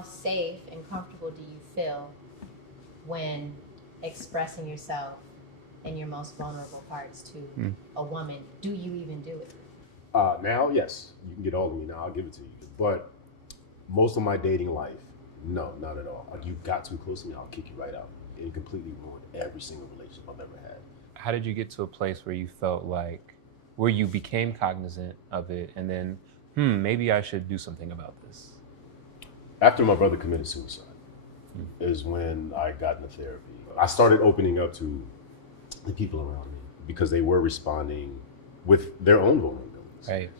how safe and comfortable do you feel when expressing yourself in your most vulnerable parts to a woman? Do you even do it? Now, yes, you can get all of me now. I'll give it to you. But most of my dating life, no, not at all. Like, you got too close to me, I'll kick you right out. It completely ruined every single relationship I've ever had. How did you get to a place where you felt like, where you became cognizant of it and then, maybe I should do something about this? After my brother committed suicide is when I got into therapy. I started opening up to the people around me because they were responding with their own vulnerabilities. Right.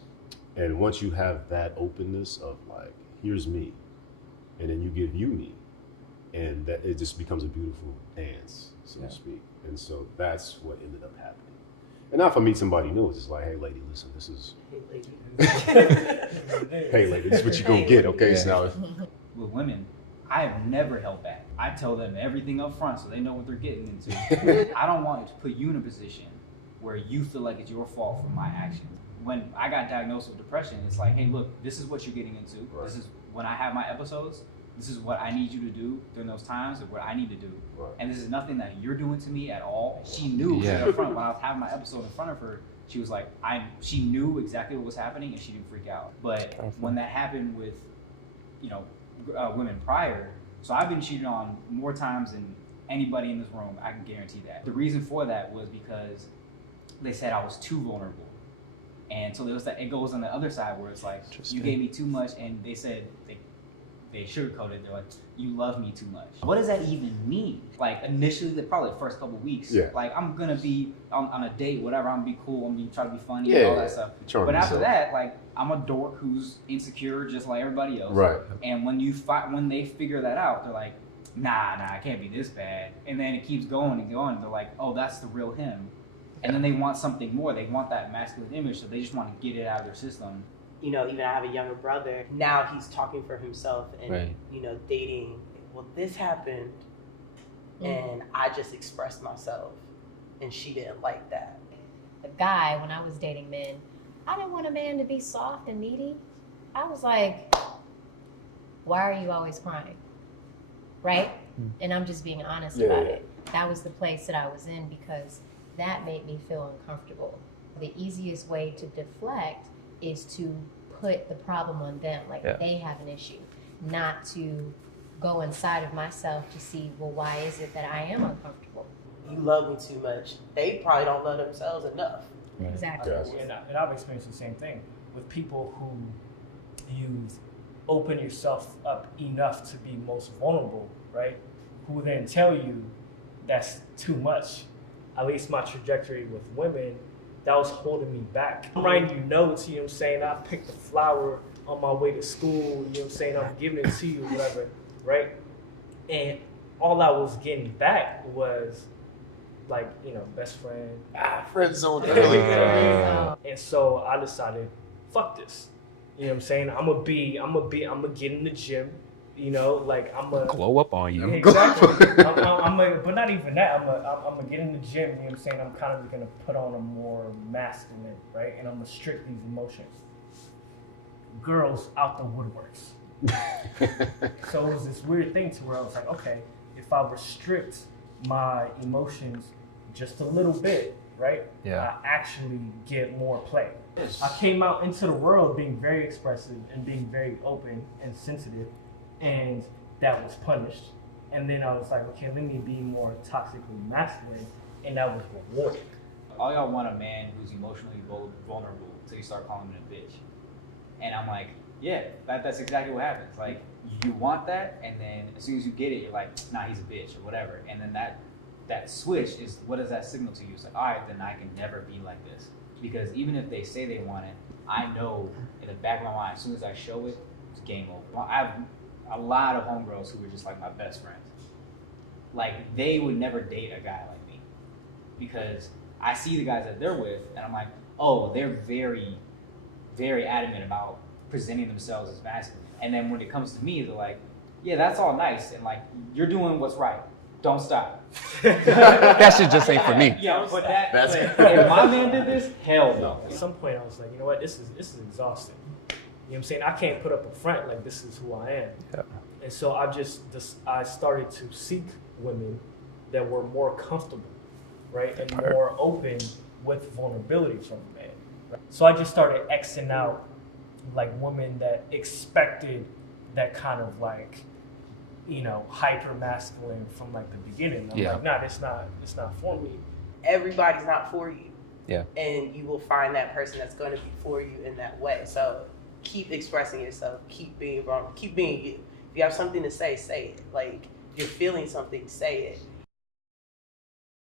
And once you have that openness of like, here's me, and then you give you me, and that it just becomes a beautiful dance, so to speak. And so that's what ended up happening. And now if I meet somebody new, it's just like, hey lady, listen, this is, hey lady, this is what you gonna get, okay? So with women, I have never held back. I tell them everything up front so they know what they're getting into. I don't want to put you in a position where you feel like it's your fault for my actions. When I got diagnosed with depression, it's like, hey, look, this is what you're getting into. Right. This is when I have my episodes. This is what I need you to do during those times, or what I need to do. Right. And this is nothing that you're doing to me at all. She knew up front when I was having my episode in front of her. She was like, she knew exactly what was happening, and she didn't freak out. But when that happened with, women prior, so I've been cheated on more times than anybody in this room. I can guarantee that. The reason for that was because they said I was too vulnerable. And so there was that, it goes on the other side where it's like, you gave me too much, and they said, they sugarcoated, they're like, you love me too much. What does that even mean? Like initially, probably the first couple of weeks, like I'm gonna be on a date, whatever, I'm gonna be cool, I'm gonna try to be funny and all that stuff. But after that, like I'm a dork who's insecure just like everybody else. Right. And when they figure that out, they're like, nah, it can't be this bad. And then it keeps going and going. They're like, oh, that's the real him. And then they want something more. They want that masculine image, so they just want to get it out of their system. Even I have a younger brother. Now he's talking for himself and, dating. Well, this happened, and I just expressed myself, and she didn't like that. The guy, when I was dating men, I didn't want a man to be soft and needy. I was like, why are you always crying? Right? And I'm just being honest about it. That was the place that I was in because that made me feel uncomfortable. The easiest way to deflect is to put the problem on them, like they have an issue, not to go inside of myself to see, well, why is it that I am uncomfortable? You love me too much. They probably don't love themselves enough. Right. Exactly. And I've experienced the same thing with people who you've opened yourself up enough to be most vulnerable, right? Who then tell you that's too much. At least my trajectory with women, that was holding me back. I'm writing you notes, you know what I'm saying? I picked a flower on my way to school, you know what I'm saying? I'm giving it to you, whatever, right? And all I was getting back was like, best friend. Friend zone. And so I decided, fuck this. You know what I'm saying? I'm gonna get in the gym. I'm gonna glow up on you. Exactly. But not even that. I'm gonna get in the gym. You know what I'm saying? I'm kind of gonna put on a more masculine, right? And I'm gonna restrict these emotions. Girls out the woodworks. So it was this weird thing to where I was like, okay, if I restrict my emotions just a little bit, right? I actually get more play. I came out into the world being very expressive and being very open and sensitive. And that was punished. And then I was like, okay, let me be more toxically masculine. And that was rewarded. All y'all want a man who's emotionally vulnerable until you start calling him a bitch. And I'm like, yeah, that's exactly what happens. Like, you want that, and then as soon as you get it, you're like, nah, he's a bitch, or whatever. And then that switch is, what does that signal to you? It's like, all right, then I can never be like this. Because even if they say they want it, I know in the back of my mind, as soon as I show it, it's game over. I have a lot of homegirls who were just like my best friends. Like, they would never date a guy like me because I see the guys that they're with and I'm like, oh, they're very, very adamant about presenting themselves as masculine. And then when it comes to me, they're like, yeah, that's all nice. And like, you're doing what's right. Don't stop. That shit just ain't for me. Yeah, but if my man did this, hell no. At some point I was like, you know what, this is exhausting. You know what I'm saying? I can't put up a front like this is who I am. And so I started to seek women that were more comfortable, right, and more open with vulnerability from a man. Right? So I just started Xing out like women that expected that kind of like, you know, hyper masculine from like the beginning. I'm like, nah, it's not for me. Everybody's not for you. Yeah. And you will find that person that's going to be for you in that way. So keep expressing yourself. Keep being vulnerable. Keep being you. If you have something to say, say it. Like, if you're feeling something, say it.